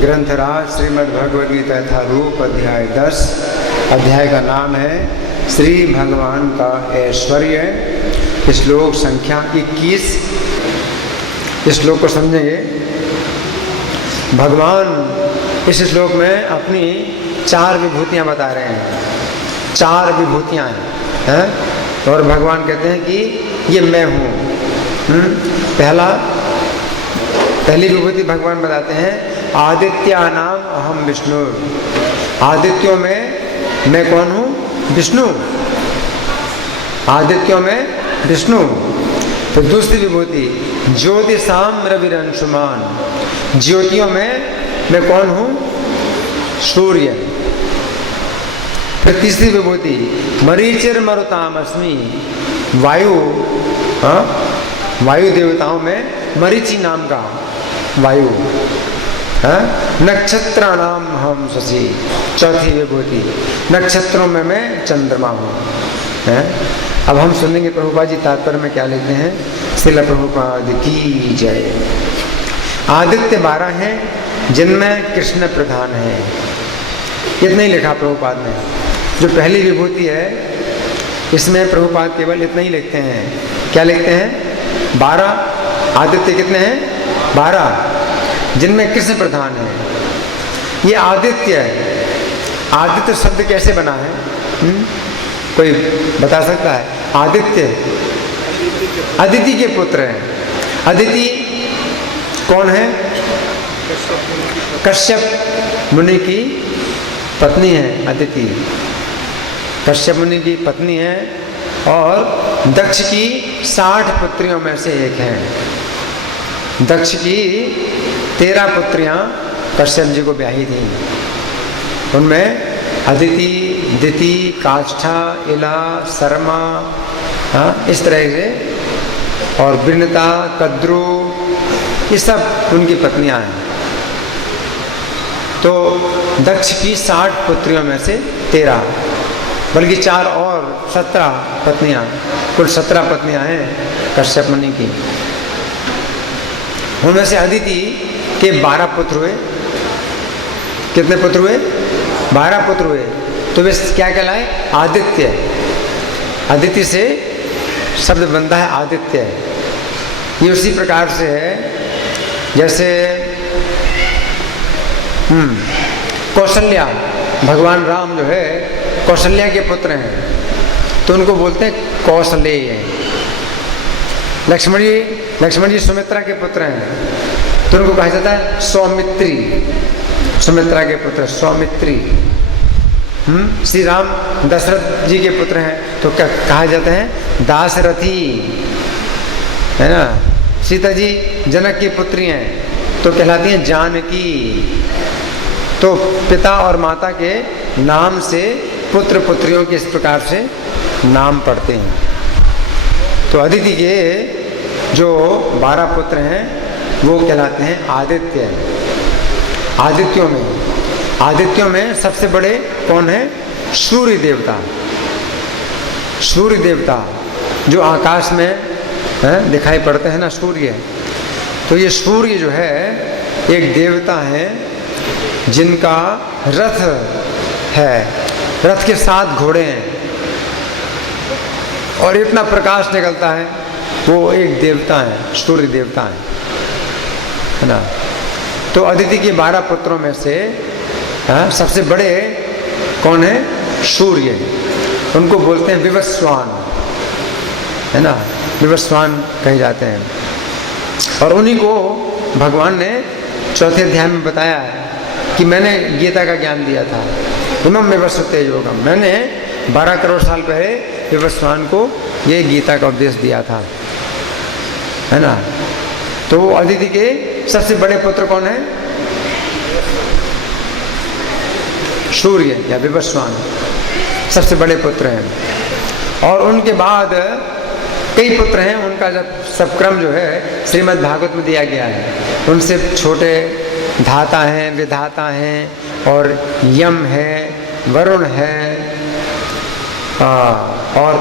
ग्रंथराज श्रीमद् भगवद गीता यथारूप अध्याय 10। अध्याय का नाम है श्री भगवान का ऐश्वर्य। श्लोक संख्या 21। इस श्लोक को समझेंगे। भगवान इस श्लोक में अपनी 4 विभूतियाँ बता रहे हैं। 4 विभूतियाँ हैं और भगवान कहते हैं कि ये मैं हूँ। पहली विभूति भगवान बताते हैं आदित्यानाम अहम विष्णु। आदित्यों में मैं कौन हूँ? विष्णु। आदित्यों में विष्णु। तो दूसरी विभूति ज्योतिषाम रविरंशुमान। ज्योतियों में मैं कौन हूँ? सूर्य। फिर तीसरी विभूति मरीचिर मरुताम अस्मि। वायु। वायु देवताओं में मरीचि नाम का वायु। नक्षत्राणाम हम शशि। चौथी विभूति नक्षत्रों में मैं चंद्रमा हूँ। अब हम सुनेंगे प्रभुपाद जी तात्पर्य में क्या लिखते हैं। श्रील प्रभुपाद की जय। आदित्य 12 हैं जिनमें कृष्ण प्रधान है। इतना ही लिखा प्रभुपाद ने। जो पहली विभूति है इसमें प्रभुपाद केवल इतना ही लिखते हैं। क्या लिखते हैं? 12 आदित्य कितने हैं? 12 जिनमें कृष्ण प्रधान है। ये आदित्य है। आदित्य शब्द कैसे बना है? कोई बता सकता है? आदित्य अदिति के पुत्र हैं। अदिति कौन है? कश्यप मुनि की पत्नी है अदिति। कश्यप मुनि की पत्नी है और दक्ष की 60 पुत्रियों में से एक है। दक्ष की 13 पुत्रियां कश्यप जी को ब्याही थी। उनमें अदिति, दिति, काष्ठा, इला, शर्मा, इस तरह से, और वृणता, कद्रु, ये सब उनकी पत्नियां हैं। तो दक्ष की 60 पुत्रियों में से 13, बल्कि 4 और 17 पत्नियां, कुल 17 पत्नियां हैं कश्यप मुनि की। उनमें से अदिति के 12 पुत्र हुए। कितने पुत्र हुए? 12 पुत्र हुए। तो वे क्या कहलाए? आदित्य। अदिति से शब्द बनता है आदित्य। ये उसी प्रकार से है जैसे कौशल्या। भगवान राम जो है कौशल्या के पुत्र हैं तो उनको बोलते हैं कौशलेय। लक्ष्मण जी सुमित्रा के पुत्र हैं तो उनको कहा जाता है सौमित्री। सुमित्रा के पुत्र सौमित्री। श्री राम दशरथ जी के पुत्र हैं तो क्या कहा जाते हैं? दासरथी, है ना। सीता जी जनक की पुत्री हैं तो कहलाती हैं जानकी। तो पिता और माता के नाम से पुत्र पुत्रियों के इस प्रकार से नाम पढ़ते हैं। तो अदिति के जो 12 पुत्र हैं वो कहलाते हैं आदित्य। आदित्यों में सबसे बड़े कौन है? सूर्य देवता। सूर्य देवता जो आकाश में दिखाई पड़ते हैं ना, सूर्य। तो ये सूर्य जो है एक देवता है जिनका रथ है। रथ के 7 घोड़े हैं और इतना प्रकाश निकलता है। वो एक देवता है, सूर्य देवता है ना। तो अदिति के 12 पुत्रों में से सबसे बड़े कौन है? सूर्य। उनको बोलते हैं विवस्वान, है ना। विवस्वान कहे जाते हैं। और उन्हीं को भगवान ने 4थे अध्याय में बताया है कि मैंने गीता का ज्ञान दिया था। इमम विवस्वते योगम। मैंने 12 करोड़ साल पहले विवस्वान को ये गीता का उपदेश दिया था, है ना। तो अदिति के सबसे बड़े पुत्र कौन है? सूर्य या विवस्वान सबसे बड़े पुत्र हैं। और उनके बाद कई पुत्र हैं। उनका जब सब क्रम जो है श्रीमद् भागवत में दिया गया है। उनसे छोटे धाता हैं, विधाता हैं, और यम है, वरुण है, और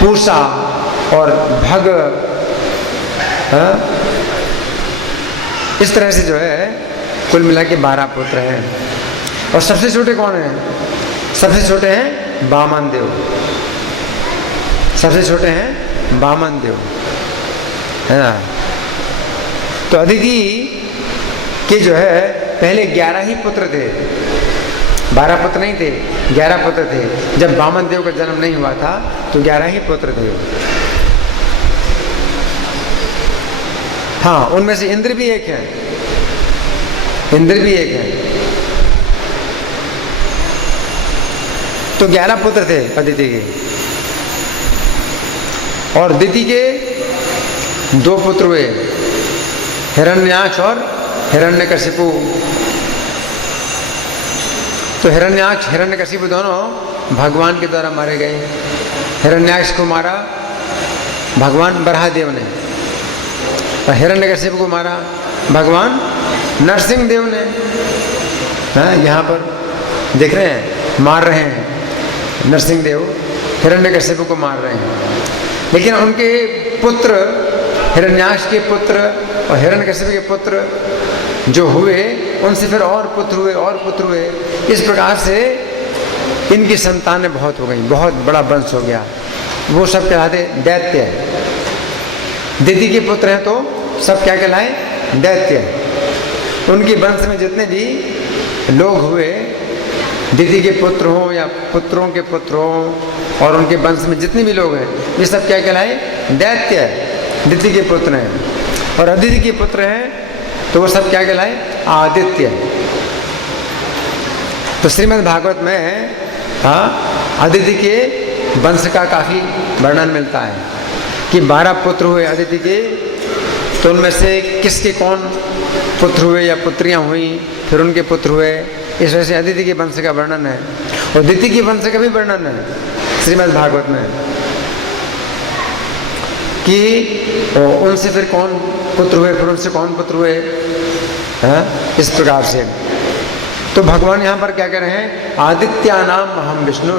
पूषा और भग। इस तरह से जो है कुल मिला के 12 पुत्र हैं। और सबसे छोटे कौन हैं? सबसे छोटे हैं वामन देव। सबसे छोटे हैं वामन देव, है ना। तो अदिति के जो है पहले 11 ही पुत्र थे, 12 पुत्र नहीं थे, 11 पुत्र थे। जब वामन देव का जन्म नहीं हुआ था तो 11 ही पुत्र थे। हाँ, उनमें से इंद्र भी एक है, इंद्र भी एक है। तो 11 पुत्र थे अदिति के। और दिति के 2 पुत्र हुए, हिरण्याक्ष और हिरण्यकशिपु। तो हिरण्याक्ष हिरण्यकशिपु दोनों भगवान के द्वारा मारे गए। हिरण्याक्ष को मारा भगवान बराहदेव ने, और हिरण्यकशिपु को मारा भगवान नरसिंह देव ने। हाँ, यहाँ पर देख रहे हैं, मार रहे हैं नरसिंह देव हिरण्यकशिपु को मार रहे हैं। लेकिन उनके पुत्र, हिरण्याक्ष के पुत्र और हिरण्यकशिपु के पुत्र जो हुए, उनसे फिर और पुत्र हुए और पुत्र हुए। इस प्रकार से इनकी संतानें बहुत हो गई, बहुत बड़ा वंश हो गया। वो सब कहलाते दैत्य। दिति के पुत्र हैं तो सब क्या कहलाए? दैत्य। उनके वंश में जितने भी लोग हुए, दिति के पुत्र हों या पुत्रों के पुत्र हों, और उनके वंश में जितने भी लोग हैं, ये सब क्या कहलाए? दैत्य, दिति के पुत्र हैं। और अदिति के पुत्र हैं तो वो सब क्या कहलाए? आदित्य। तो श्रीमद् भागवत में अदिति के वंश का काफ़ी वर्णन मिलता है कि 12 पुत्र हुए अदिति के, तो उनमें से किसके कौन पुत्र हुए या पुत्रियां हुई, फिर उनके पुत्र हुए। इस वजह से अदिति के वंश का वर्णन है। और दिति के वंश का भी वर्णन है श्रीमद् भागवत में कि उनसे फिर कौन पुत्र हुए, फिर उनसे कौन पुत्र हुए, इस प्रकार से। तो भगवान यहाँ पर क्या कह रहे हैं? आदित्यानाम अहम विष्णु।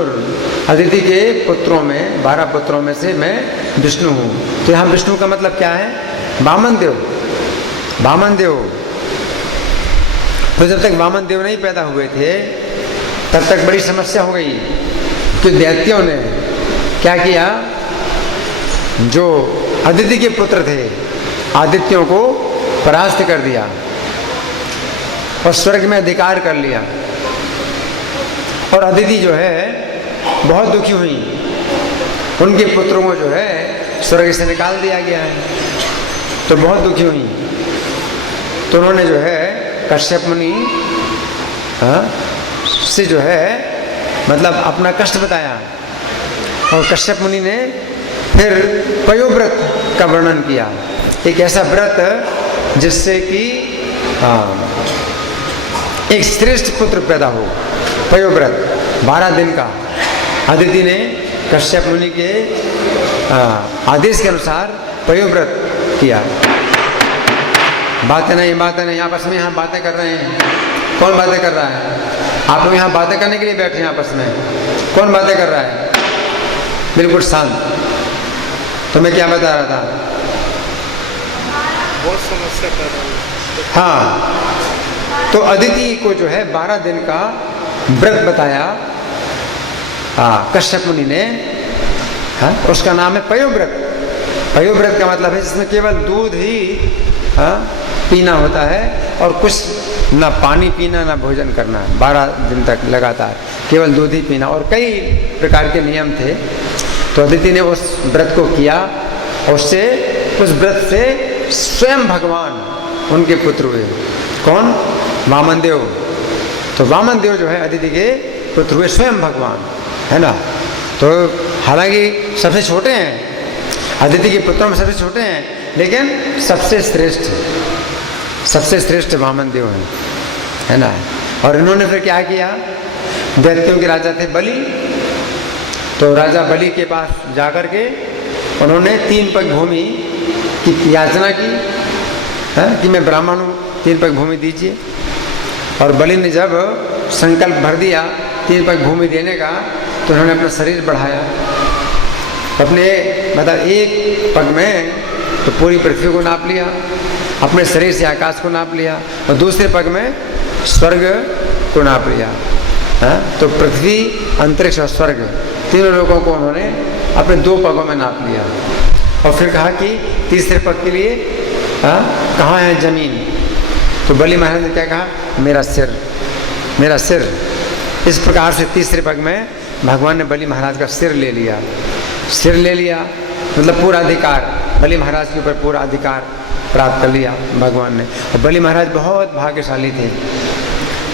अदिति के पुत्रों में, 12 पुत्रों में से मैं विष्णु हूँ। तो यहाँ विष्णु का मतलब क्या है? वामन देव, वामन देव। तो जब तक वामन देव नहीं पैदा हुए थे तब तक बड़ी समस्या हो गई कि दैत्यों ने क्या किया, जो अदिति के पुत्र थे आदित्यों को परास्त कर दिया और स्वर्ग में अधिकार कर लिया। और अदिति जो है बहुत दुखी हुई, उनके पुत्रों को जो है स्वर्ग से निकाल दिया गया है, तो बहुत दुखी हुई। तो उन्होंने जो है कश्यप मुनि से जो है मतलब अपना कष्ट बताया। और कश्यप मुनि ने फिर पयोव्रत का वर्णन किया, एक ऐसा व्रत जिससे कि एक श्रेष्ठ पुत्र पैदा हो। पयोव्रत 12 दिन का अदिति ने कश्यप मुनि के आदेश के अनुसार पयोव्रत किया। बातें नहीं, आपस में यहाँ बातें कर रहे हैं। कौन बातें कर रहा है? आप लोग यहाँ बातें करने के लिए बैठे हैं आपस में। कौन बातें कर रहा है? बिल्कुल शांत। तो मैं क्या बता रहा था? बहुत समस्या पैदा हुई। हाँ, तो अदिति को जो है 12 दिन का व्रत बताया कश्यप मुनि ने। उसका नाम है पयोव्रत। पयोव्रत का मतलब है जिसमें केवल दूध ही पीना होता है और कुछ ना पानी पीना ना भोजन करना, 12 दिन तक लगातार केवल दूध ही पीना। और कई प्रकार के नियम थे। तो अदिति ने उस व्रत को किया, उससे उस व्रत से स्वयं भगवान उनके पुत्र हुए। कौन? वामन देव। तो वामन देव जो है अदिति के पुत्र हुए, स्वयं भगवान, है ना। तो हालांकि सबसे छोटे हैं, अदिति के पुत्रों में सबसे छोटे हैं, लेकिन सबसे श्रेष्ठ वामन देव हैं, है ना। और इन्होंने फिर क्या किया? दैत्यों के राजा थे बलि, तो राजा बलि के पास जाकर के उन्होंने 3 पग भूमि की याचना की कि मैं ब्राह्मण हूँ, 3 पग भूमि दीजिए। और बलि ने जब संकल्प भर दिया 3 पग भूमि देने का, तो उन्होंने अपना शरीर बढ़ाया। अपने मतलब 1 पग में तो पूरी पृथ्वी को नाप लिया, अपने शरीर से आकाश को नाप लिया और दूसरे पग में स्वर्ग को नाप लिया। तो पृथ्वी, अंतरिक्ष और स्वर्ग, तीनों लोगों को उन्होंने अपने 2 पगों में नाप लिया। और फिर कहा कि तीसरे पग के लिए कहाँ है जमीन? तो बलि महाराज ने क्या कहा? मेरा सिर, मेरा सिर। इस प्रकार से तीसरे पग में भगवान ने बलि महाराज का सिर ले लिया। सिर ले लिया मतलब पूरा अधिकार, बलि महाराज के ऊपर पूरा अधिकार प्राप्त कर लिया भगवान ने। और बलि महाराज बहुत भाग्यशाली थे,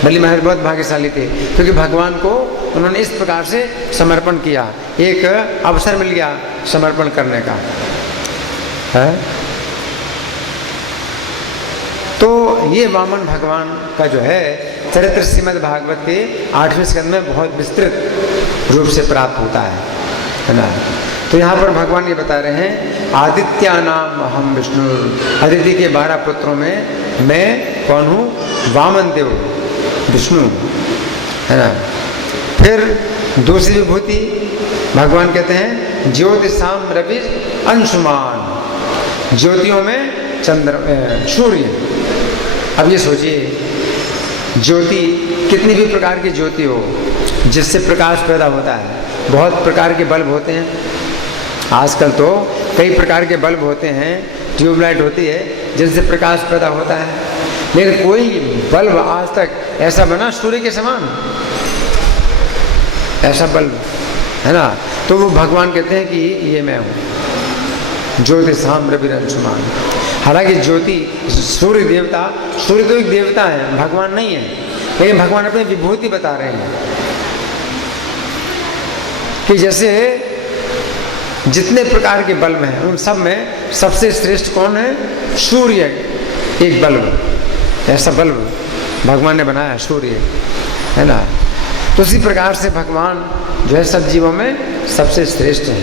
बलि महाराज बहुत भाग्यशाली थे, क्योंकि भगवान को उन्होंने इस प्रकार से समर्पण किया, एक अवसर मिल गया समर्पण करने का है। तो ये वामन भगवान का जो है चरित्र श्रीमद् भागवत के 8वें स्कंद में बहुत विस्तृत रूप से प्राप्त होता है ना। तो यहाँ पर भगवान ये बता रहे हैं, आदित्या नाम अहम विष्णु, अदिति के 12 पुत्रों में मैं कौन हूँ? वामन देव विष्णु, है ना। फिर दूसरी विभूति भगवान कहते हैं ज्योतिषाम रवि अंशुमान, ज्योतियों में सूर्य। अब ये सोचिए, ज्योति कितनी भी प्रकार की ज्योति हो जिससे प्रकाश पैदा होता है, बहुत प्रकार के बल्ब होते हैं। आजकल तो कई प्रकार के बल्ब होते हैं, ट्यूबलाइट होती है जिनसे प्रकाश पैदा होता है, लेकिन कोई बल्ब आज तक ऐसा बना सूर्य के समान, ऐसा बल्ब, है ना। तो वो भगवान कहते हैं कि ये मैं हूँ, ज्योतिषाम रविरंशुमान। हालांकि ज्योति, सूर्य देवता, सूर्य तो एक देवता है, भगवान नहीं है, लेकिन भगवान अपनी विभूति बता रहे हैं कि जैसे जितने प्रकार के बल्ब हैं उन सब में सबसे श्रेष्ठ कौन है? सूर्य, एक बल्ब, ऐसा बल्ब भगवान ने बनाया सूर्य, है ना। तो उसी प्रकार से भगवान जो है सब जीवों में सबसे श्रेष्ठ है।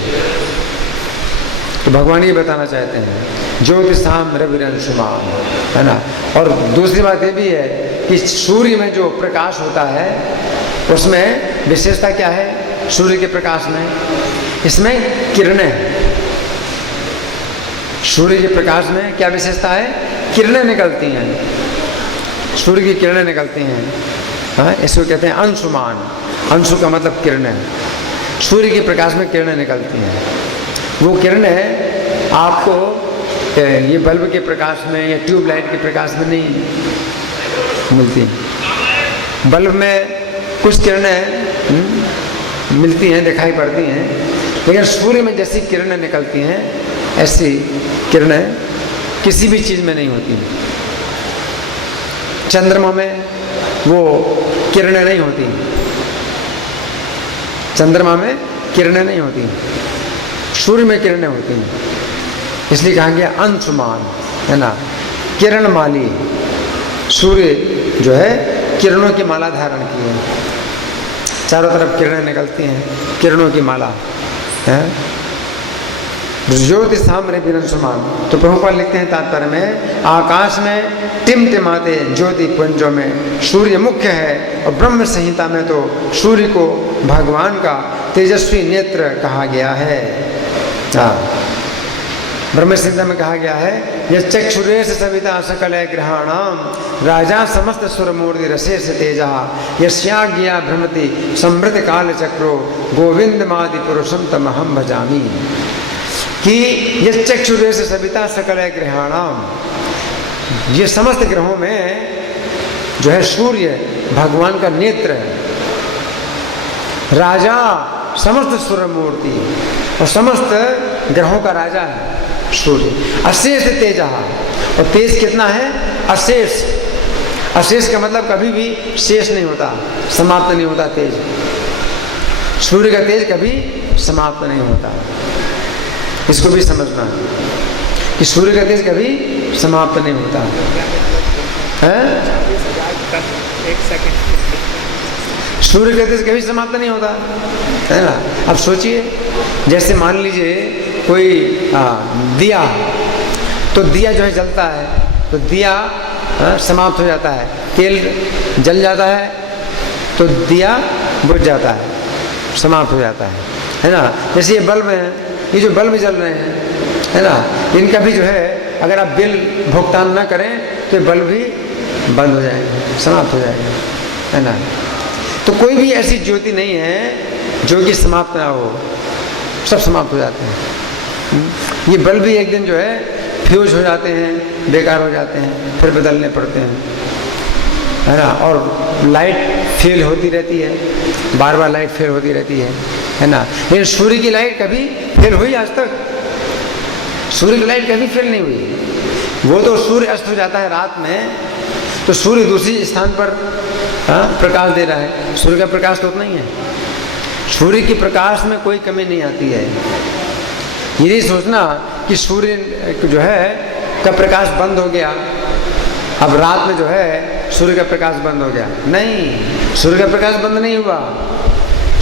तो भगवान ये बताना चाहते हैं ज्योतिषाम रविरंशुमान, है ना। और दूसरी बात ये भी है कि सूर्य में जो प्रकाश होता है उसमें विशेषता क्या है? सूर्य के प्रकाश में इसमें किरणें, सूर्य के प्रकाश में क्या विशेषता है? किरणें निकलती हैं, सूर्य की किरणें निकलती हैं, हाँ, इसको कहते हैं अंशुमान। अंशु का मतलब किरणें, सूर्य के प्रकाश में किरणें निकलती हैं। वो किरणें आपको ये बल्ब के प्रकाश में या ट्यूबलाइट के प्रकाश में नहीं मिलती। बल्ब में कुछ किरणें मिलती हैं, दिखाई पड़ती हैं, लेकिन सूर्य में जैसी किरणें निकलती हैं ऐसी किरणें किसी भी चीज़ में नहीं होती। चंद्रमा में वो किरणें नहीं होती, चंद्रमा में किरणें नहीं होती, सूर्य में किरणें होती हैं। इसलिए कहा गया अंशुमान, है ना, किरणमाली। सूर्य जो है किरणों की माला धारण की है, चारों तरफ किरणें निकलती हैं, किरणों की माला है। ज्योतिषाम रविरंशुमान। तो प्रभुपाद लिखते हैं तात्पर्य में, आकाश में टिमटिमाते ज्योति पुंजों में सूर्य मुख्य है, और ब्रह्म संहिता में तो सूर्य को भगवान का तेजस्वी नेत्र कहा गया है। ब्रह्म संहिता में कहा गया है, यह चक्षुरेश सविता सकल ग्रहाणाम राजा समस्त सुरमूर्ति रसेश तेजा यस्याज्ञा भ्रमति समृद्ध काल चक्रो गोविंद मादि पुरुषम तमहम भजामी। कि यह चक्षुरेश सविता सकल ग्रहाणाम, ये समस्त ग्रहों में जो है सूर्य भगवान का नेत्र है। राजा समस्त सुरमूर्ति, और समस्त ग्रहों का राजा है सूर्य। अशेष तेजा, और तेज कितना है? अशेष। अशेष का मतलब कभी भी शेष नहीं होता, समाप्त नहीं होता तेज। सूर्य का तेज कभी समाप्त नहीं होता, इसको भी समझना है कि सूर्य का तेज कभी समाप्त नहीं होता है। सूर्य का तेज कभी समाप्त नहीं होता, है ना। अब सोचिए, जैसे मान लीजिए कोई दिया, तो दिया जो है जलता है, तो दिया समाप्त हो जाता है, तेल जल जाता है तो दिया बुझ जाता है, समाप्त हो जाता है ना। जैसे ये बल्ब हैं, ये जो बल्ब जल रहे हैं, है ना, इनका भी जो है अगर आप बिल भुगतान न करें तो बल्ब भी बंद हो जाएंगे, समाप्त हो जाएगा, है ना। तो कोई भी ऐसी ज्योति नहीं है जो कि समाप्त ना हो, सब समाप्त हो जाते हैं। ये बल्ब भी एक दिन जो है फ्यूज हो जाते हैं, बेकार हो जाते हैं, फिर बदलने पड़ते हैं, है ना। और लाइट फेल होती रहती है, बार बार लाइट फेल होती रहती है ना। लेकिन सूर्य की लाइट कभी फेल हुई आज तक? सूर्य की लाइट कभी फेल नहीं हुई। वो तो सूर्य अस्त हो जाता है रात में, तो सूर्य दूसरी स्थान पर प्रकाश दे रहा है, सूर्य का प्रकाश तो उतना ही है। सूर्य के प्रकाश में कोई कमी नहीं आती है। ये नहीं सोचना कि सूर्य जो है का प्रकाश बंद हो गया, अब रात में जो है सूर्य का प्रकाश बंद हो गया, नहीं, सूर्य का प्रकाश बंद नहीं हुआ।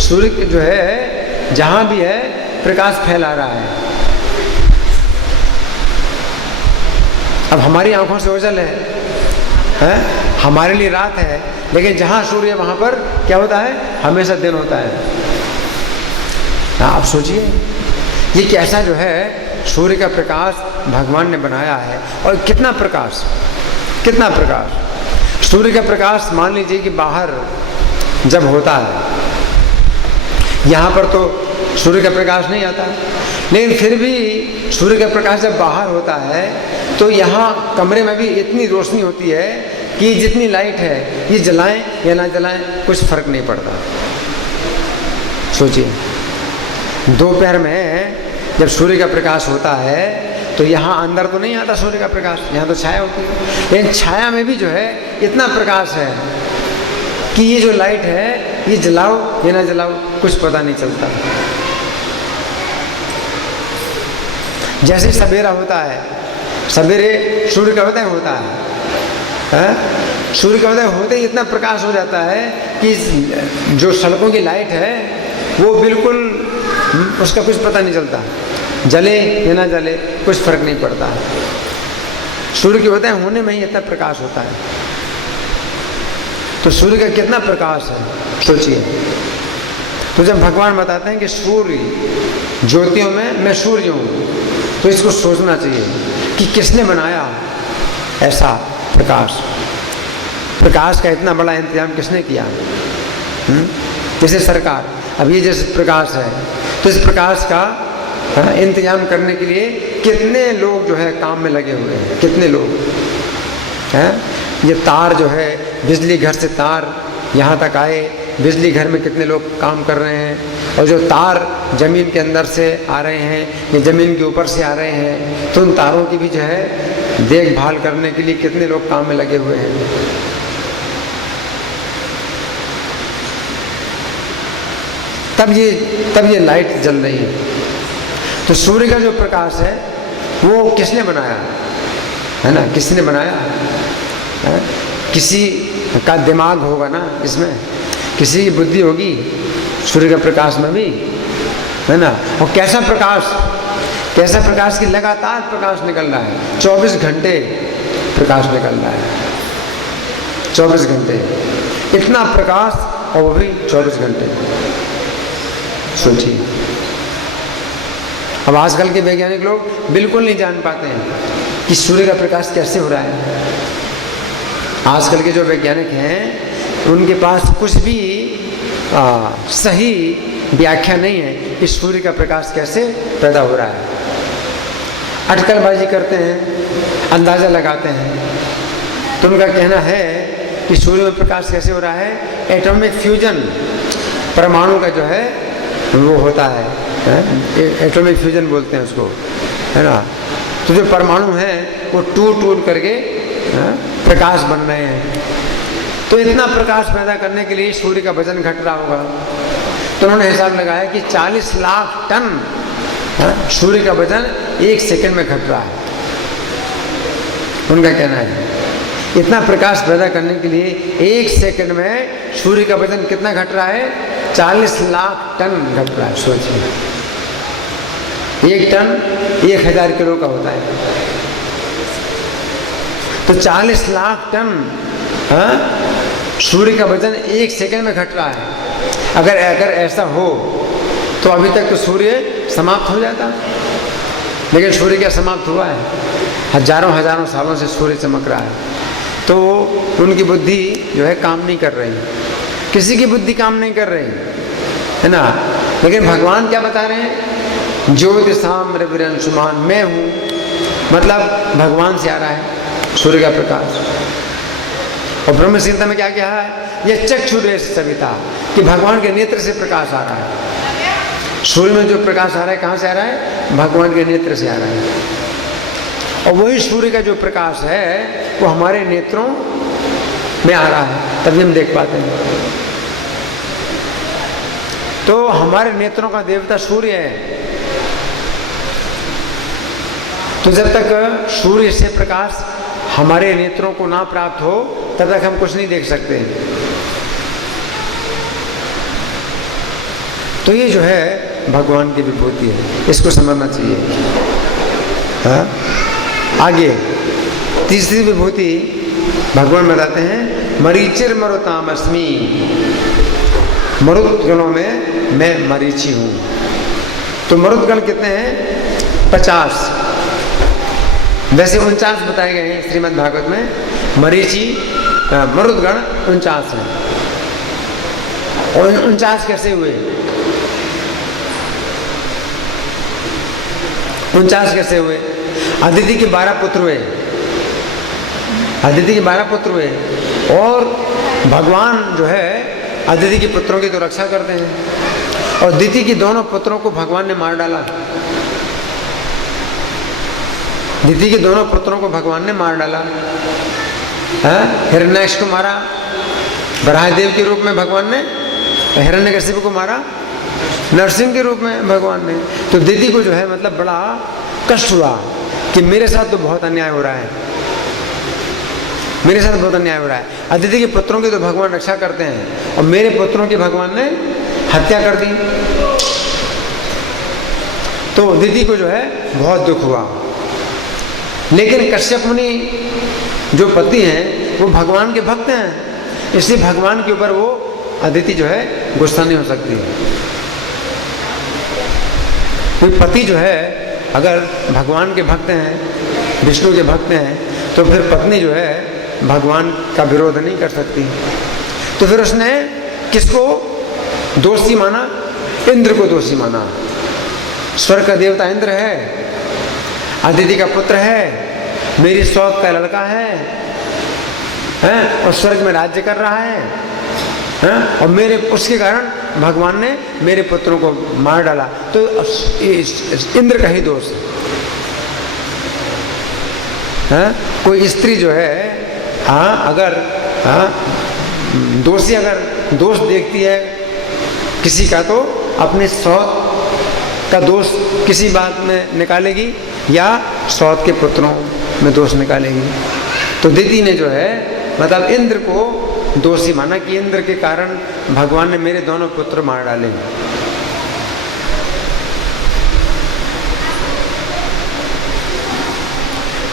सूर्य जो है जहां भी है प्रकाश फैला रहा है। अब हमारी आंखों से ओझल है, हमारे लिए रात है, लेकिन जहां सूर्य है वहां पर क्या होता है? हमेशा दिन होता है। आप सोचिए ये कैसा जो है सूर्य का प्रकाश भगवान ने बनाया है, और कितना प्रकाश, कितना प्रकाश। सूर्य का प्रकाश मान लीजिए कि बाहर जब होता है, यहाँ पर तो सूर्य का प्रकाश नहीं आता, लेकिन फिर भी सूर्य का प्रकाश जब बाहर होता है तो यहाँ कमरे में भी इतनी रोशनी होती है कि जितनी लाइट है ये जलाएं या ना जलाएं कुछ फर्क नहीं पड़ता। सोचिए दोपहर में जब सूर्य का प्रकाश होता है तो यहाँ अंदर तो नहीं आता सूर्य का प्रकाश, यहाँ तो छाया होती है, लेकिन छाया में भी जो है इतना प्रकाश है कि ये जो लाइट है ये जलाओ या ना जलाओ कुछ पता नहीं चलता। जैसे सवेरा होता है, सवेरे सूर्य का उदय होता है, सूर्य का उदय होते ही इतना प्रकाश हो जाता है कि जो सड़कों की लाइट है वो बिल्कुल उसका कुछ पता नहीं चलता, जले या ना जले कुछ फर्क नहीं पड़ता। सूर्य के उदय होने में ही इतना प्रकाश होता है, तो सूर्य का कितना प्रकाश है सोचिए। तो जब भगवान बताते हैं कि सूर्य ज्योतियों में मैं सूर्य हूँ, तो इसको सोचना चाहिए कि किसने बनाया ऐसा प्रकाश, प्रकाश का इतना बड़ा इंतजाम किसने किया। जैसे सरकार, अब ये जैसे प्रकाश है तो इस प्रकाश का इंतजाम करने के लिए कितने लोग जो है काम में लगे हुए हैं, कितने लोग हैं। ये तार जो है बिजली घर से तार यहाँ तक आए, बिजली घर में कितने लोग काम कर रहे हैं, और जो तार ज़मीन के अंदर से आ रहे हैं या ज़मीन के ऊपर से आ रहे हैं, तो उन तारों की भी जो है देखभाल करने के लिए कितने लोग काम में लगे हुए हैं। तब ये लाइट जल रही है। तो सूर्य का जो प्रकाश है वो किसने बनाया है ना, किसने बनाया है? किसी का दिमाग होगा ना इसमें, किसी की बुद्धि होगी सूर्य का प्रकाश में भी, है ना। और कैसा प्रकाश, कैसा प्रकाश की लगातार प्रकाश निकल रहा है, 24 घंटे प्रकाश निकल रहा है, 24 घंटे इतना प्रकाश, और वो भी 24 घंटे। सोचिए अब आजकल के वैज्ञानिक लोग बिल्कुल नहीं जान पाते हैं कि सूर्य का प्रकाश कैसे हो रहा है। आजकल के जो वैज्ञानिक हैं उनके पास कुछ भी सही व्याख्या नहीं है कि सूर्य का प्रकाश कैसे पैदा हो रहा है। अटकलबाजी करते हैं, अंदाज़ा लगाते हैं। तो उनका कहना है कि सूर्य में प्रकाश कैसे हो रहा है, एटॉमिक फ्यूजन, परमाणु का जो है वो होता है, एटॉमिक फ्यूजन बोलते हैं उसको, है ना। तो जो परमाणु हैं वो टूट करके प्रकाश बन रहे हैं। तो इतना प्रकाश पैदा करने के लिए सूर्य का वजन घट रहा होगा। तो उन्होंने हिसाब लगाया कि 40 लाख टन सूर्य का वजन 1 सेकंड में घट रहा है। उनका कहना है इतना प्रकाश पैदा करने के लिए 1 सेकंड में सूर्य का वजन कितना घट रहा है, 40 लाख टन घट रहा है। सोचिए 1 टन 1000 किलो का होता है, तो 40 लाख टन सूर्य का वजन 1 सेकंड में घट रहा है। अगर ऐसा हो तो अभी तक तो सूर्य समाप्त हो जाता, लेकिन सूर्य क्या समाप्त हुआ है? हजारों हजारों सालों से सूर्य चमक रहा है, तो उनकी बुद्धि जो है काम नहीं कर रही, किसी की बुद्धि काम नहीं कर रही है ना। लेकिन भगवान क्या बता रहे हैं? ज्योतिषाम रविरंशुमान, मैं हूँ, मतलब भगवान से आ रहा है सूर्य का प्रकाश। और ब्रह्म संहिता में क्या कहा है? यह चक्षुरे सविता, कि भगवान के नेत्र से प्रकाश आ रहा है। सूर्य में जो प्रकाश आ रहा है कहाँ से आ रहा है? भगवान के नेत्र से आ रहा है। और वही सूर्य का जो प्रकाश है वो हमारे नेत्रों में आ रहा है, तभी हम देख पाते हैं। तो हमारे नेत्रों का देवता सूर्य है। तो जब तक सूर्य से प्रकाश हमारे नेत्रों को ना प्राप्त हो तब तक हम कुछ नहीं देख सकते। तो ये जो है भगवान की विभूति है, इसको समझना चाहिए। हाँ? आगे तीसरी विभूति भगवान बताते हैं, मरीचिर मरुतामस्मि, मरुत गणों में मैं मरीचि हूँ। तो मरुत गण कितने हैं? 50। वैसे 49 बताए गए हैं श्रीमद् भागवत में, मरीचि मरुदगण 49 हैं। और 49 कैसे हुए? 49 कैसे हुए? अदिति के 12 पुत्र हुए, अदिति के 12 पुत्र हुए, और भगवान जो है अदिति के पुत्रों की तो रक्षा करते हैं, और दिति के दोनों पुत्रों को भगवान ने मार डाला। दिति के दोनों पुत्रों को भगवान ने मार डाला। हिरण्याक्ष को मारा बराहदेव के रूप में भगवान ने, हिरण्यकशिपु को मारा नरसिंह के रूप में भगवान ने। तो दिति को जो है मतलब बड़ा कष्ट हुआ कि मेरे साथ तो बहुत अन्याय हो रहा है, मेरे साथ बहुत अन्याय हो रहा है। अदिति के पुत्रों की तो भगवान रक्षा करते हैं और मेरे पुत्रों की भगवान ने हत्या कर दी। तो दिति को जो है बहुत दुख हुआ। लेकिन कश्यप मुनि जो पति हैं वो भगवान के भक्त हैं, इसलिए भगवान के ऊपर वो अदिति जो है गुस्सा नहीं हो सकती है। कोई पति जो है अगर भगवान के भक्त हैं, विष्णु के भक्त हैं, तो फिर पत्नी जो है भगवान का विरोध नहीं कर सकती। तो फिर उसने किसको दोषी माना? इंद्र को दोषी माना। स्वर्ग का देवता इंद्र है, अदिति का पुत्र है, मेरी सौत का लड़का है और स्वर्ग में राज्य कर रहा है, और मेरे उसके कारण भगवान ने मेरे पुत्रों को मार डाला। तो इंद्र का ही दोष है। कोई स्त्री जो है अगर दोषी अगर दोष देखती है किसी का, तो अपने सौत का दोष किसी बात में निकालेगी या सौत के पुत्रों में दोष निकालेगी। तो दिति ने जो है मतलब इंद्र को दोषी माना कि इंद्र के कारण भगवान ने मेरे दोनों पुत्र मार डाले।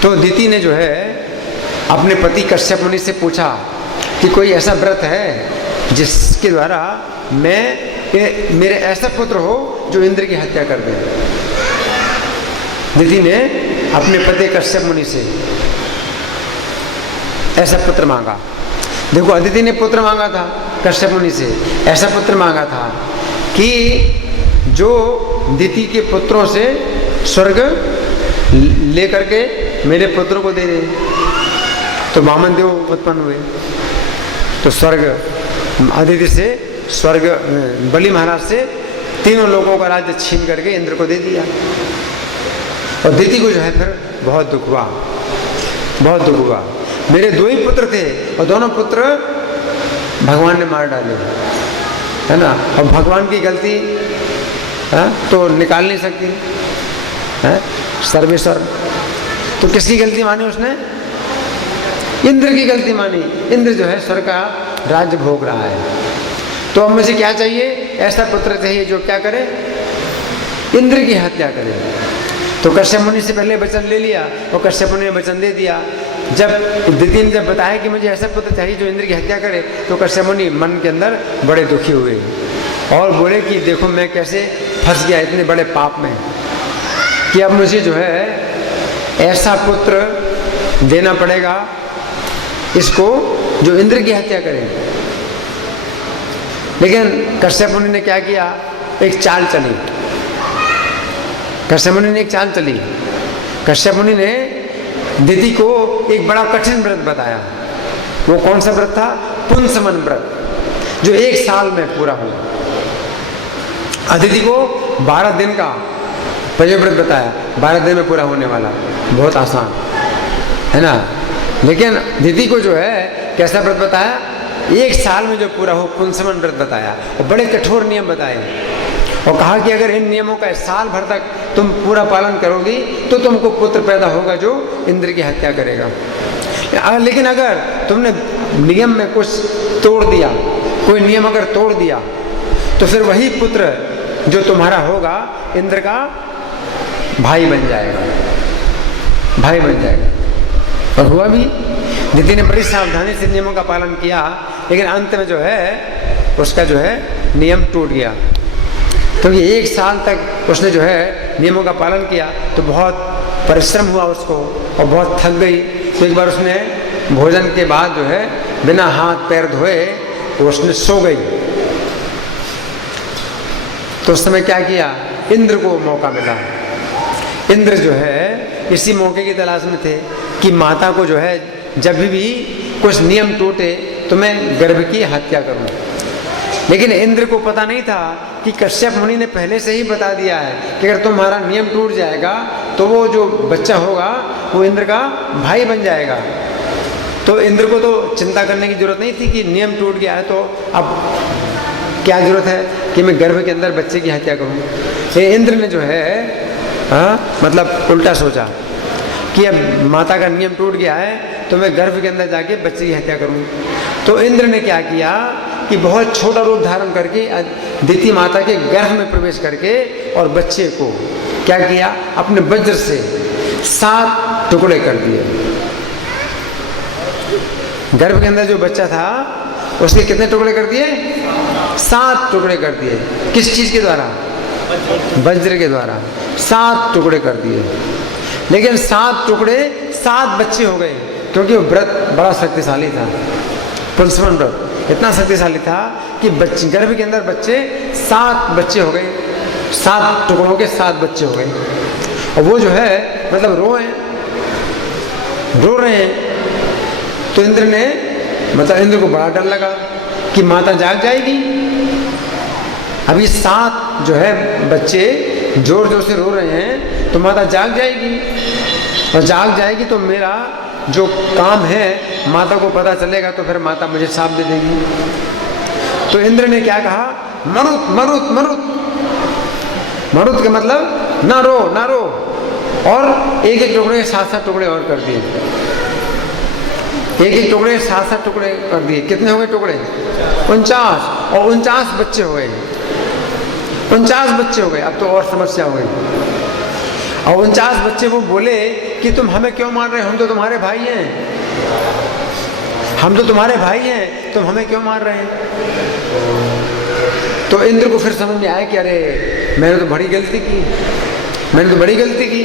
तो दिति ने जो है अपने पति कश्यप मुनि से पूछा कि कोई ऐसा व्रत है जिसके द्वारा मेरे ऐसा पुत्र हो जो इंद्र की हत्या कर दे। दिति ने अपने पति कश्यप मुनि से ऐसा पुत्र मांगा। देखो अदिति ने पुत्र मांगा था कश्यप मुनि से, ऐसा पुत्र मांगा था कि जो दिति के पुत्रों से स्वर्ग लेकर के मेरे पुत्रों को दे दे। तो वामन देव उत्पन्न हुए, तो स्वर्ग अदिति से स्वर्ग बलि महाराज से तीनों लोगों का राज्य छीन करके इंद्र को दे दिया। और दिति को जो है फिर बहुत दुख हुआ, बहुत दुख हुआ। मेरे 2 ही पुत्र थे और दोनों पुत्र भगवान ने मार डाले, है ना। और भगवान की गलती तो निकाल नहीं सकती है, सर्वेश्वर। तो किसकी गलती मानी उसने? इंद्र की गलती मानी। इंद्र जो है स्वर्ग का राज्य भोग रहा है। तो अब मुझे क्या चाहिए? ऐसा पुत्र चाहिए जो क्या करे? इंद्र की हत्या करे। तो कश्यप मुनि से पहले वचन ले लिया और कश्यप मुनि ने वचन दे दिया। जब दिति ने जब बताया कि मुझे ऐसा पुत्र चाहिए जो इंद्र की हत्या करे, तो कश्यप मुनि मन के अंदर बड़े दुखी हुए और बोले कि देखो मैं कैसे फंस गया इतने बड़े पाप में, कि अब मुझे जो है ऐसा पुत्र देना पड़ेगा इसको जो इंद्र की हत्या करे। लेकिन कश्यप मुनि ने क्या किया, एक चाल चली। कश्यप मुनि ने एक चाल चली। कश्यप मुनि ने दिति को एक बड़ा कठिन व्रत बताया। वो कौन सा व्रत था? पुंसवन व्रत, जो 1 साल में पूरा हो। अदिति को 12 दिन का व्रत बताया, 12 दिन में पूरा होने वाला, बहुत आसान है ना। लेकिन दिति को जो है कैसा व्रत बताया? 1 साल में जो पूरा हो, पुंसवन व्रत बताया और बड़े कठोर नियम बताए और कहा कि अगर इन नियमों का साल भर तक तुम पूरा पालन करोगी तो तुमको पुत्र पैदा होगा जो इंद्र की हत्या करेगा। लेकिन अगर तुमने नियम में कुछ तोड़ दिया, कोई नियम अगर तोड़ दिया, तो फिर वही पुत्र जो तुम्हारा होगा इंद्र का भाई बन जाएगा, भाई बन जाएगा। और हुआ भी। दिति ने बड़ी सावधानी से नियमों का पालन किया, लेकिन अंत में जो है उसका जो है नियम टूट गया, क्योंकि 1 साल तक उसने जो है नियमों का पालन किया तो बहुत परिश्रम हुआ उसको और बहुत थक गई। तो एक बार उसने भोजन के बाद जो है बिना हाथ पैर धोए उसने सो गई। तो उस समय क्या किया, इंद्र को मौका मिला। इंद्र जो है इसी मौके की तलाश में थे कि माता को जो है जब भी कुछ नियम टूटे तो मैं गर्भ की हत्या करूं। लेकिन इंद्र को पता नहीं था कि कश्यप मुनि ने पहले से ही बता दिया है कि अगर तुम्हारा नियम टूट जाएगा तो वो जो बच्चा होगा वो इंद्र का भाई बन जाएगा। तो इंद्र को तो चिंता करने की जरूरत नहीं थी कि नियम टूट गया है तो अब क्या जरूरत है कि मैं गर्भ के अंदर बच्चे की हत्या करूं। इंद्र ने जो है मतलब उल्टा सोचा कि अब माता का नियम टूट गया है तो मैं गर्भ के अंदर जाके बच्चे की हत्या करूं। तो इंद्र ने क्या किया कि बहुत छोटा रूप धारण करके दिति माता के गर्भ में प्रवेश करके और बच्चे को क्या किया, अपने वज्र से 7 टुकड़े कर दिए। गर्भ के अंदर जो बच्चा था उसके कितने टुकड़े कर दिए? 7 टुकड़े कर दिए। किस चीज के द्वारा? वज्र के द्वारा 7 टुकड़े कर दिए। लेकिन 7 टुकड़े 7 बच्चे हो गए, क्योंकि वो व्रत बड़ा शक्तिशाली था। पुंसवन व्रत इतना शक्तिशाली था कि बच्चे गर्भ के अंदर बच्चे 7 बच्चे हो गए, 7 टुकड़ों के 7 बच्चे हो गए। और वो जो है मतलब रो रहे हैं। तो इंद्र ने मतलब इंद्र को बड़ा डर लगा कि माता जाग जाएगी। अभी 7 जो है बच्चे जोर जोर से रो रहे हैं तो माता जाग जाएगी, और जाग जाएगी तो मेरा जो काम है माता को पता चलेगा तो फिर माता मुझे शाप दे देगी। तो इंद्र ने क्या कहा, मरुत मरुत मरुत। मरुत के मतलब ना रो ना रो, और एक एक टुकड़े 7-7 टुकड़े और कर दिए। एक एक टुकड़े 7-7 टुकड़े कर दिए। कितने हो गए टुकड़े? 49। और 49 बच्चे हो गए। 49 बच्चे हो गए। अब तो और समस्या हो गई। और 49 बच्चे वो बोले कि तुम हमें क्यों मार रहे हो, हम तो तुम्हारे भाई हैं, हम तो तुम्हारे भाई हैं, तुम हमें क्यों मार रहे हैं। तो इंद्र को फिर समझ में आया कि अरे मैंने तो बड़ी गलती की, मैंने तो बड़ी गलती की,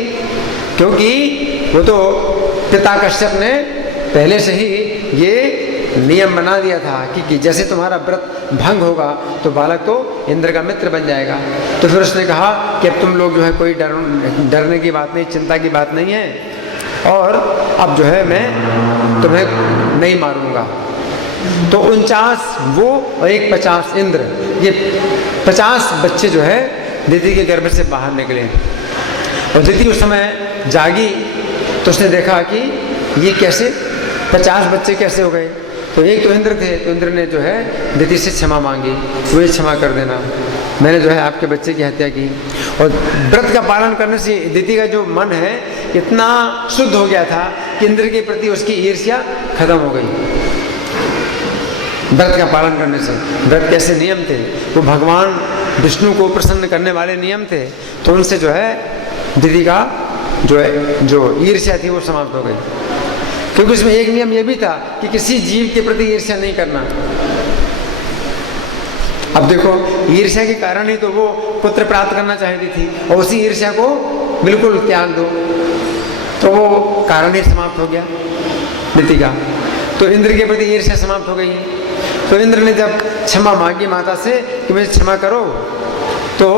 क्योंकि वो तो पिता कश्यप ने पहले से ही ये नियम बना दिया था कि जैसे तुम्हारा व्रत भंग होगा तो बालक तो इंद्र का मित्र बन जाएगा। तो फिर उसने कहा कि अब तुम लोग जो है कोई डरने की बात नहीं, चिंता की बात नहीं है, और अब जो है मैं तुम्हें नहीं मारूंगा। तो 49 वो और एक 50 इंद्र, ये 50 बच्चे जो है दिति के गर्भ से बाहर निकले। और दिति उस समय जागी तो उसने देखा कि ये कैसे 50 बच्चे कैसे हो गए। तो एक तो इंद्र थे, तो इंद्र ने जो है दिति से क्षमा मांगी, मुझे क्षमा कर देना, मैंने जो है आपके बच्चे की हत्या की। और व्रत का पालन करने से दिति का जो मन है इतना शुद्ध हो गया था कि इंद्र के प्रति उसकी ईर्ष्या खत्म हो गई व्रत का पालन करने से। व्रत कैसे नियम थे, वो भगवान विष्णु को प्रसन्न करने वाले नियम थे, तो उनसे जो है दिति का जो ईर्ष्या थी वो समाप्त हो गई। क्योंकि उसमें एक नियम ये भी था कि किसी जीव के प्रति ईर्ष्या नहीं करना। अब देखो ईर्ष्या के कारण ही तो वो पुत्र प्राप्त करना चाहती थी, और उसी ईर्ष्या को बिल्कुल त्याग दो। तो वो कारण ही समाप्त हो गया नीति का। तो इंद्र के प्रति ईर्ष्या समाप्त हो गई। तो इंद्र ने जब क्षमा मांगी माता से कि मुझे क्षमा करो, तो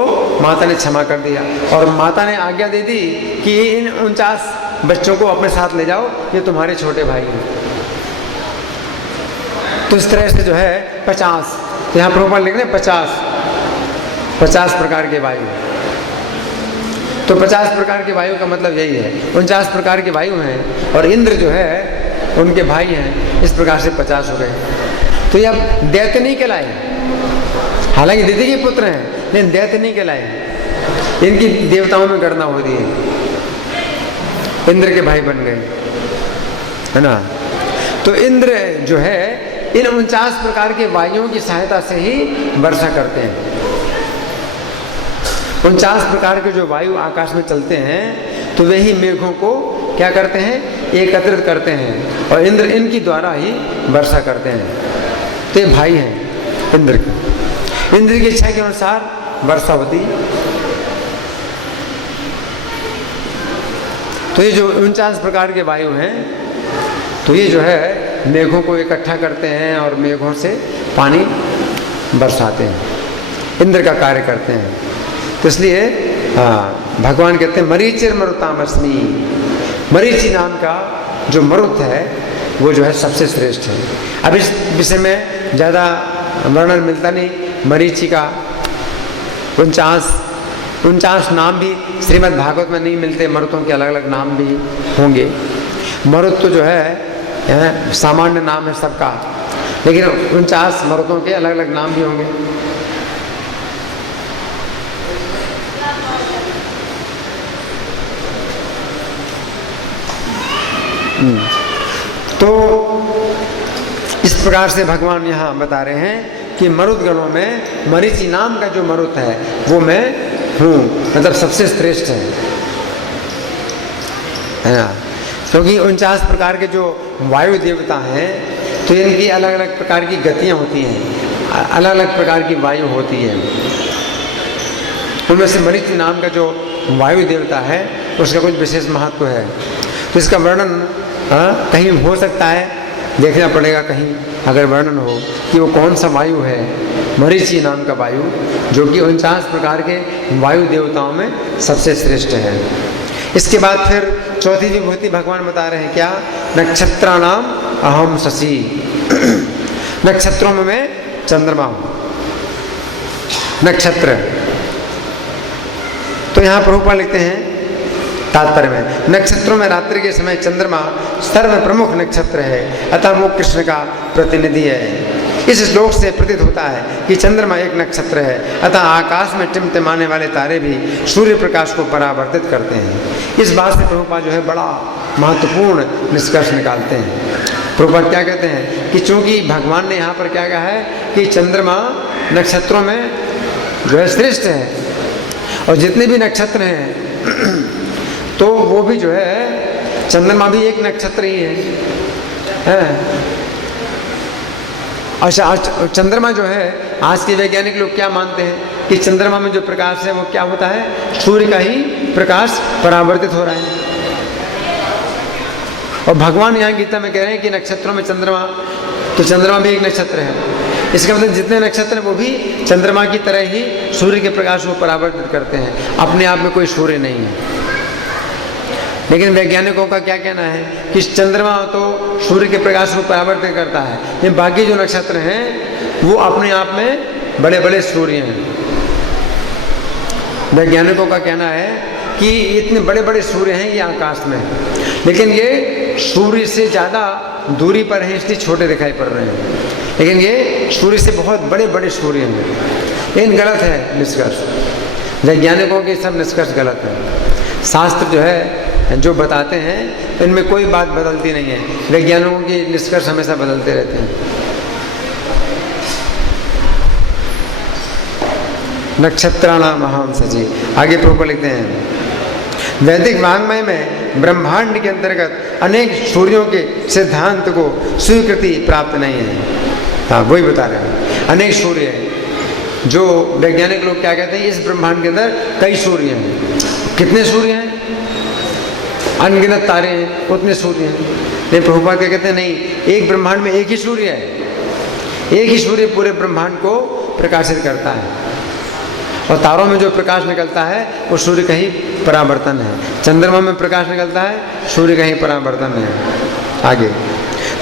माता ने क्षमा कर दिया और माता ने आज्ञा दे दी कि इन 49 बच्चों को अपने साथ ले जाओ, ये तुम्हारे छोटे भाई हैं। तो इस तरह से जो है 50, यहाँ प्रभुपाद लिख रहे हैं 50 प्रकार के वायु। तो 50 प्रकार के वायु का मतलब यही है, 49 प्रकार के वायु हैं और इंद्र जो है उनके भाई हैं। इस प्रकार से 50 हो गए। तो ये अब दैत्य नहीं कहलाए, हालांकि दीदी के पुत्र हैं लेकिन दैत्य नहीं कहलाए। इनकी देवताओं में गणना हो रही है, इंद्र के भाई बन गए, है ना। तो इंद्र जो है इन 49 प्रकार के वायुओं की सहायता से ही वर्षा करते हैं। 49 प्रकार के जो वायु आकाश में चलते हैं तो वे ही मेघों को क्या करते हैं, एकत्रित करते हैं और इंद्र इनकी द्वारा ही वर्षा करते हैं। तो ये भाई हैं इंद्र के। इंद्र की इच्छा के अनुसार वर्षा होती। तो ये जो 49 प्रकार के वायु हैं, तो ये जो है मेघों को इकट्ठा करते हैं और मेघों से पानी बरसाते हैं, इंद्र का कार्य करते हैं। तो इसलिए भगवान कहते हैं मरीचिर मरुतामस्मि। मरीचि नाम का जो मरुत है वो जो है सबसे श्रेष्ठ है। अब इस विषय में ज़्यादा वर्णन मिलता नहीं। मरीचि का 49 नाम भी श्रीमद् भागवत में नहीं मिलते, मरुतों के अलग अलग नाम भी होंगे। मरुत तो जो है सामान्य नाम है सबका, लेकिन 49 मरुतों के अलग अलग नाम भी होंगे। तो इस प्रकार से भगवान यहाँ बता रहे हैं कि मरुत गणों में मरीचि नाम का जो मरुत है वो मैं हूँ, मतलब सबसे श्रेष्ठ है ना। क्योंकि 49 प्रकार के जो वायु देवता हैं तो इनकी अलग अलग प्रकार की गतियाँ होती हैं, अलग अलग प्रकार की वायु होती है। उनमें से मरीचि नाम का जो वायु देवता है उसका कुछ विशेष महत्व है। तो इसका वर्णन कहीं हो सकता है, देखना पड़ेगा कहीं अगर वर्णन हो कि वो कौन सा वायु है। मरीचि नाम का वायु जो कि 49 प्रकार के वायु देवताओं में सबसे श्रेष्ठ है। इसके बाद फिर चौथी विभूति भगवान बता रहे हैं क्या, नक्षत्राणाम अहम शशि। नक्षत्रों में मैं चंद्रमा हूँ। नक्षत्र तो यहाँ प्रभुपाद लिखते हैं तात्पर्य में, नक्षत्रों में रात्रि के समय चंद्रमा सर्व प्रमुख नक्षत्र है, अतः वो कृष्ण का प्रतिनिधि है। इस श्लोक से प्रतीत होता है कि चंद्रमा एक नक्षत्र है, अतः आकाश में टिमटिमाने वाले तारे भी सूर्य प्रकाश को परावर्तित करते हैं। इस बात से प्रभुपाद जो है बड़ा महत्वपूर्ण निष्कर्ष निकालते हैं। प्रभुपाद क्या कहते हैं कि चूंकि भगवान ने यहाँ पर क्या कहा है कि चंद्रमा नक्षत्रों में जो है श्रेष्ठ है और जितने भी नक्षत्र हैं तो वो भी जो है चंद्रमा भी एक नक्षत्र ही है। अच्छा, चंद्रमा जो है आज के वैज्ञानिक लोग क्या मानते हैं कि चंद्रमा में जो प्रकाश है वो क्या होता है, सूर्य का ही प्रकाश परावर्तित हो रहा है। और भगवान यहाँ गीता में कह रहे हैं कि नक्षत्रों में चंद्रमा, तो चंद्रमा भी एक नक्षत्र है। इसका मतलब जितने नक्षत्र हैं वो भी चंद्रमा की तरह ही सूर्य के प्रकाश को परावर्तित करते हैं, अपने आप में कोई सूर्य नहीं है। लेकिन वैज्ञानिकों का क्या कहना है कि चंद्रमा तो सूर्य के प्रकाश को परावर्तित करता है, ये बाकी जो नक्षत्र हैं वो अपने आप में बड़े बड़े सूर्य हैं। वैज्ञानिकों का कहना है कि इतने बड़े बड़े सूर्य हैं ये आकाश में, लेकिन ये सूर्य से ज़्यादा दूरी पर हैं इसलिए छोटे दिखाई पड़ रहे हैं, लेकिन ये सूर्य से बहुत बड़े बड़े सूर्य हैं। लेकिन गलत है निष्कर्ष, वैज्ञानिकों के सब निष्कर्ष गलत है। शास्त्र जो है जो बताते हैं इनमें कोई बात बदलती नहीं है, वैज्ञानिकों के निष्कर्ष हमेशा बदलते रहते हैं। नक्षत्राणाम अहम शशि। आगे प्रभुपाद लिखते हैं वैदिक वाङ्मय में ब्रह्मांड के अंतर्गत अनेक सूर्यों के सिद्धांत को स्वीकृति प्राप्त नहीं है। हाँ, वही बता रहे हैं, अनेक सूर्य हैं। जो वैज्ञानिक लोग क्या कहते हैं, इस ब्रह्मांड के अंदर कई सूर्य हैं। कितने सूर्य हैं अनगिनत तारे हैं, उतने सूर्य हैं। लेकिन प्रभुपाद क्या कहते हैं, नहीं, एक ब्रह्मांड में एक ही सूर्य है, एक ही सूर्य पूरे ब्रह्मांड को प्रकाशित करता है। और तारों में जो प्रकाश निकलता है वो सूर्य का ही परावर्तन है। चंद्रमा में प्रकाश निकलता है, सूर्य का ही परावर्तन है। आगे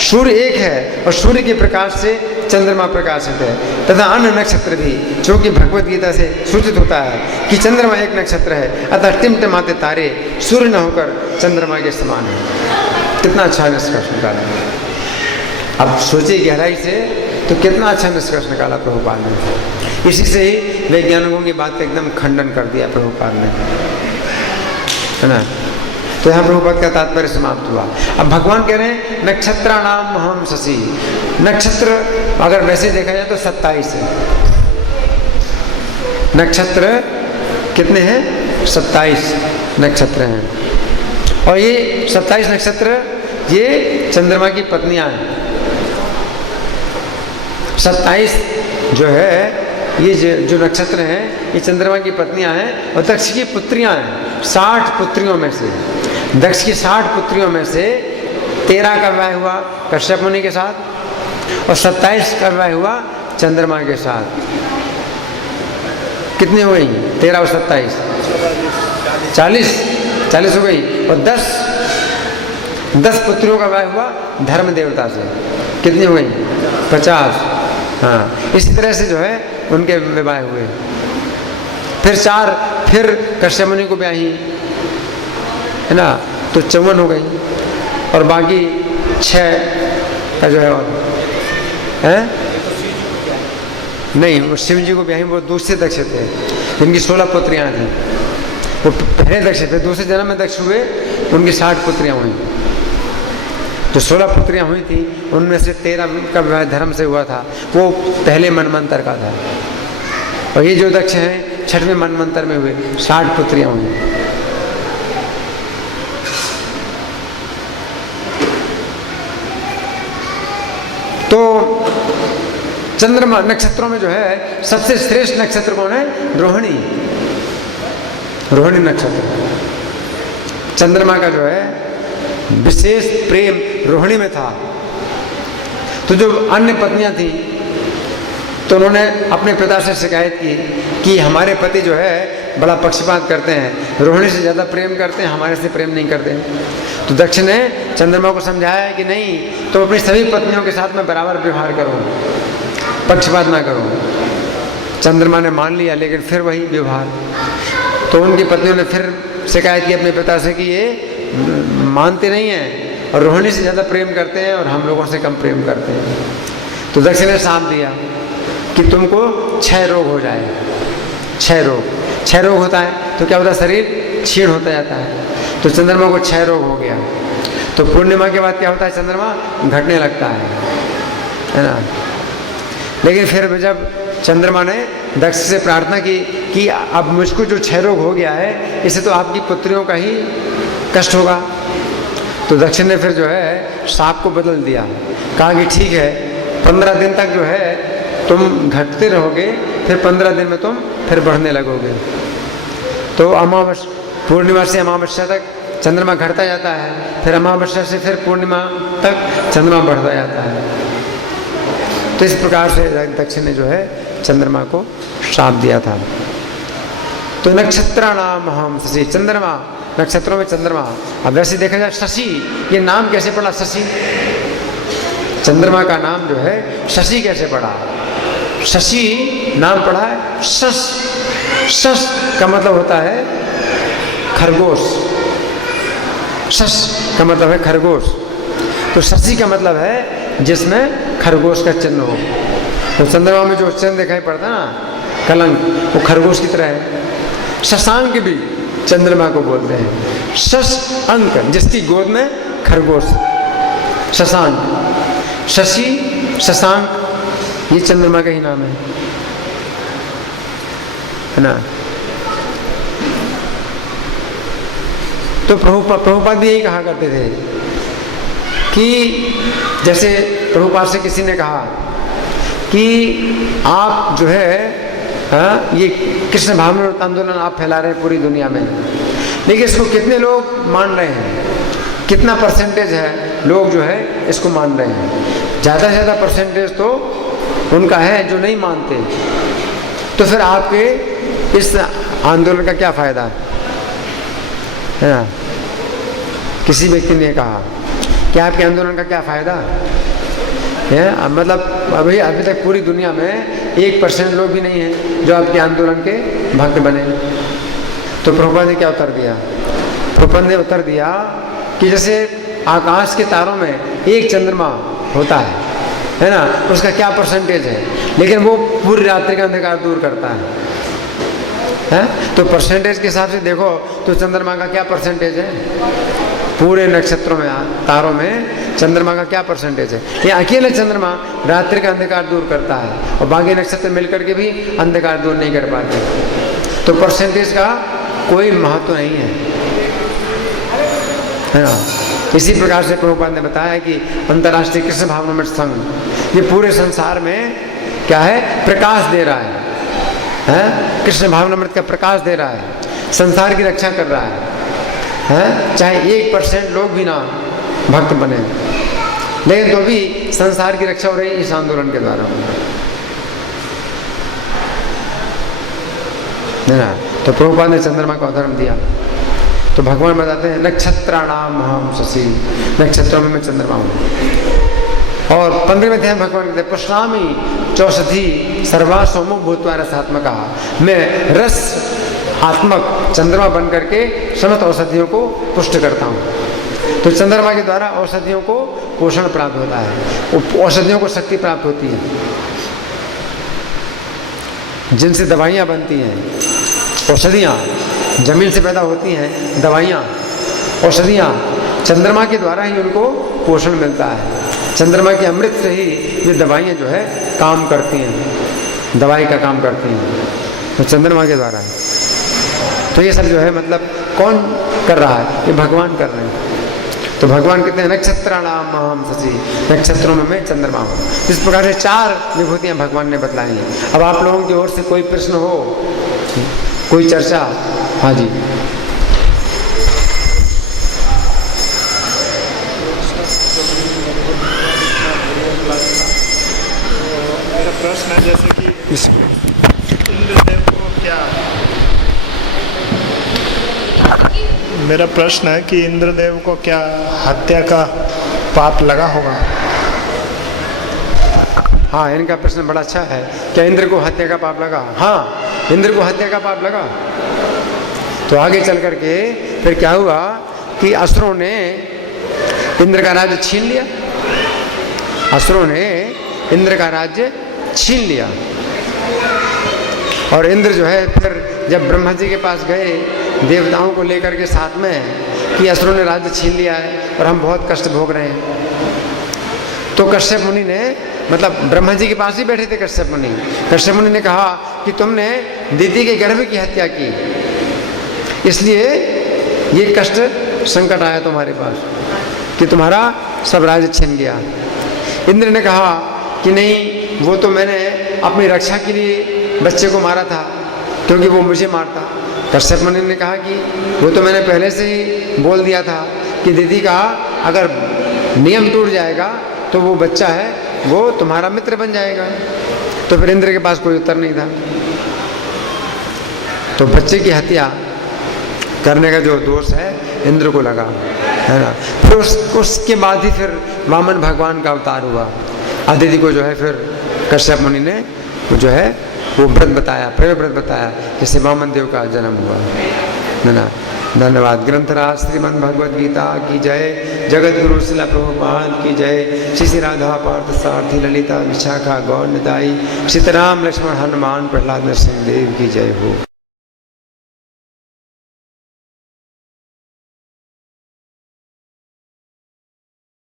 सूर्य एक है और सूर्य के प्रकाश से चंद्रमा प्रकाशित है, तथा अन्य नक्षत्र भी, जो कि भगवत गीता से सूचित होता है कि चंद्रमा एक नक्षत्र है, अतः टिमटिमाते तारे सूर्य न होकर चंद्रमा के समान है। कितना अच्छा निष्कर्ष निकाला। अब सोचिए गहराई से, तो कितना अच्छा निष्कर्ष निकाला प्रभुपाद ने। इसी से ही वैज्ञानिकों की बात का एकदम खंडन कर दिया प्रभुपाद ने, है ना। तो यहाँ प्रभुपाद का तात्पर्य समाप्त हुआ। अब भगवान कह रहे हैं नक्षत्राणाम महम शशि। नक्षत्र अगर वैसे देखा जाए तो 27 है। नक्षत्र कितने हैं? 27 नक्षत्र हैं। और ये 27 नक्षत्र ये चंद्रमा की पत्नियां हैं। 27 जो है ये जो नक्षत्र हैं ये चंद्रमा की पत्नियां हैं और दक्ष की पुत्रियां हैं। 60 पुत्रियों में से, दक्ष की 60 पुत्रियों में से 13 का विवाह हुआ कश्यप मुनि के साथ और 27 का विवाह हुआ चंद्रमा के साथ। कितनी हो गई? 13 और 27 40 हो गई। और 10 पुत्रियों का विवाह हुआ धर्म देवता से। कितनी हो गई? 50। हाँ, इसी तरह से जो है उनके विवाह हुए। फिर 4 फिर कश्यप मुनि को ब्याही, है ना, तो 54 हो गई। और बाकी 6 का जो है और है नहीं, वो शिव जी को ब्याही, वो दूसरे दक्ष थे जिनकी 16 पुत्रियां थी। वो पहले दक्ष थे, दूसरे जन्म में दक्ष हुए, उनकी 60 पुत्रियां हुई। जो 16 पुत्रियां हुई थी उनमें से 13 का विवाह धर्म से हुआ था, वो पहले मनवंतर का था। और ये जो दक्ष हैं 6वें मनवंतर में हुए, 60 पुत्रियां हुई। तो चंद्रमा नक्षत्रों में जो है सबसे श्रेष्ठ नक्षत्र कौन है? रोहिणी। रोहिणी नक्षत्र। चंद्रमा का जो है विशेष प्रेम रोहिणी में था। तो जो अन्य पत्नियां थी तो उन्होंने अपने पिता से शिकायत की कि हमारे पति जो है बड़ा पक्षपात करते हैं, रोहिणी से ज़्यादा प्रेम करते हैं, हमारे से प्रेम नहीं करते। तो दक्ष ने चंद्रमा को समझाया कि नहीं, तो अपनी सभी पत्नियों के साथ में बराबर व्यवहार करो, पक्षपात ना करो। चंद्रमा ने मान लिया, लेकिन फिर वही व्यवहार। तो उनकी पत्नियों ने फिर शिकायत की अपने पिता से कि ये मानते नहीं हैं और रोहिणी से ज़्यादा प्रेम करते हैं और हम लोगों से कम प्रेम करते हैं। तो दक्ष ने साथ दिया कि तुमको 6 रोग हो जाए। 6 रोग होता है तो क्या होता है? शरीर क्षीण होता जाता है। तो चंद्रमा को 6 रोग हो गया। तो पूर्णिमा के बाद क्या होता है? चंद्रमा घटने लगता है ना। लेकिन फिर जब चंद्रमा ने दक्ष से प्रार्थना की कि अब मुझको जो 6 रोग हो गया है, इससे तो आपकी पुत्रियों का ही कष्ट होगा। तो दक्ष ने फिर जो है साप को बदल दिया, कहा कि ठीक है 15 दिन तक जो है तुम घटते रहोगे, फिर 15 दिन में तुम फिर बढ़ने लगोगे। तो पूर्णिमा से अमावस्या तक चंद्रमा घटता जाता है, फिर अमावस्या से फिर पूर्णिमा तक चंद्रमा बढ़ता जाता है। तो इस प्रकार से दक्ष ने जो है चंद्रमा को श्राप दिया था। तो नक्षत्राणाम महम शशि। चंद्रमा, नक्षत्रों में चंद्रमा। अब वैसे देखा जाए शशि, ये नाम कैसे पड़ा? शशि, चंद्रमा का नाम जो है शशि कैसे पड़ा? शशि नाम पड़ा है शश। शश का मतलब होता है खरगोश। शश का मतलब है खरगोश। तो शशि का मतलब है जिसमें खरगोश का चिन्ह हो। तो चंद्रमा में जो चिन्ह दिखाई पड़ता है ना, कलंक, वो खरगोश की तरह है। शशांक भी चंद्रमा को बोलते हैं। शशांक, जिसकी गोद में खरगोश, शशांक। शशि, शशांक, ये चंद्रमा का ही नाम है ना। तो प्रभुपाद भी यही कहा करते थे कि जैसे प्रभुपाद से किसी ने कहा कि आप जो है ये कृष्ण भावनामृत आंदोलन आप फैला रहे हैं पूरी दुनिया में, लेकिन इसको कितने लोग मान रहे हैं, कितना परसेंटेज है लोग जो है इसको मान रहे हैं? ज़्यादा से ज़्यादा परसेंटेज तो उनका है जो नहीं मानते। तो फिर आपके इस आंदोलन का क्या फ़ायदा है ना? किसी व्यक्ति ने कहा कि आपके आंदोलन का क्या फ़ायदा है? मतलब अभी तक पूरी दुनिया में 1% लोग भी नहीं हैं जो आपके आंदोलन के भक्त बने। तो प्रभुपाद ने क्या उत्तर दिया? प्रभुपाद ने उत्तर दिया कि जैसे आकाश के तारों में एक चंद्रमा होता है ना, उसका क्या परसेंटेज है, लेकिन वो पूरी रात्रि का अंधकार दूर करता है? तो परसेंटेज के हिसाब से देखो तो चंद्रमा का क्या परसेंटेज है? पूरे नक्षत्रों में, तारों में चंद्रमा का क्या परसेंटेज है? ये अकेले चंद्रमा रात्रि का अंधकार दूर करता है और बाकी नक्षत्र मिलकर के भी अंधकार दूर नहीं कर पाते। तो परसेंटेज का कोई महत्व नहीं है ना? इसी प्रकार से प्रभुपाद ने बताया कि अंतर्राष्ट्रीय कृष्ण भावनामृत संघ ये पूरे संसार में क्या है? प्रकाश दे रहा है? कृष्ण भावनामृत का प्रकाश दे रहा है, संसार की रक्षा कर रहा है? चाहे 1% लोग भी ना भक्त बने, लेकिन तो भी संसार की रक्षा हो रही इस आंदोलन के द्वारा, है ना? तो प्रभुपाद ने चंद्रमा का उदाहरण दिया। तो भगवान बताते हैं नक्षत्राणाम अहं शशि, नक्षत्रों में मैं चंद्रमा हूँ। और 15वें अध्याय में भगवान कहते हैं पुष्णामि चौषधि सर्वा सोमो भूत्वा रसात्मका, मैं रस आत्मक चंद्रमा बन करके समस्त औषधियों को पुष्ट करता हूँ। तो चंद्रमा के द्वारा औषधियों को पोषण प्राप्त होता है, औषधियों को शक्ति प्राप्त होती है, जिनसे दवाइयाँ बनती हैं। औषधियाँ जमीन से पैदा होती हैं, दवाइयाँ औषधियाँ चंद्रमा के द्वारा ही उनको पोषण मिलता है। चंद्रमा के अमृत से ही ये दवाइयाँ जो है काम करती हैं, दवाई का काम करती हैं, तो चंद्रमा के द्वारा। तो ये सब जो है मतलब कौन कर रहा है? ये भगवान कर रहे हैं। तो भगवान कहते हैं नक्षत्राणाम अहं शशि, नक्षत्रों में मैं चंद्रमा हूँ। इस प्रकार से 4 विभूतियाँ भगवान ने बतलाई हैं। अब आप लोगों की ओर से कोई प्रश्न हो, कोई चर्चा? हाँ जी। मेरा प्रश्न है जैसे कि इंद्रदेव को क्या, मेरा प्रश्न है कि इंद्रदेव को क्या हत्या का पाप लगा होगा? हाँ, इनका प्रश्न बड़ा अच्छा है। क्या इंद्र को हत्या का पाप लगा? हाँ, इंद्र को हत्या का पाप लगा। तो आगे चल करके फिर क्या हुआ कि असुरों ने इंद्र का राज्य छीन लिया। असुरों ने इंद्र का राज्य छीन लिया और इंद्र जो है फिर जब ब्रह्मा जी के पास गए देवताओं को लेकर के साथ में कि असुरों ने राज्य छीन लिया है और हम बहुत कष्ट भोग रहे हैं। तो कश्यप मुनि ने, मतलब ब्रह्मा जी के पास ही बैठे थे कश्यप मुनि, कश्यप मुनि ने कहा कि तुमने दीदी के गर्भ की हत्या की, इसलिए ये कष्ट संकट आया तुम्हारे पास कि तुम्हारा सब राज्य छिन गया। इंद्र ने कहा कि नहीं, वो तो मैंने अपनी रक्षा के लिए बच्चे को मारा था क्योंकि वो मुझे मारता। कश्यप मुनि ने कहा कि वो तो मैंने पहले से ही बोल दिया था कि दीदी का अगर नियम टूट जाएगा तो वो बच्चा है वो तुम्हारा मित्र बन जाएगा। तो फिर इंद्र के पास कोई उत्तर नहीं था। तो बच्चे की हत्या करने का जो दोष है इंद्र को लगा, है ना। फिर उसके बाद ही फिर वामन भगवान का अवतार हुआ। अदिति को जो है फिर कश्यप मुनि ने जो है वो व्रत बताया, प्रेम व्रत बताया, जिससे वामन देव का जन्म हुआ, है ना। धन्यवाद। ग्रंथराज श्रीमद् भगवद गीता की जय, जगत गुरु शिला प्रभुपाद की जय, श्री राधा पार्थ सारथी ललिता विशाखा गौर निताई, सीताराम लक्ष्मण हनुमान प्रहलाद नरसिंह देव की जय हो।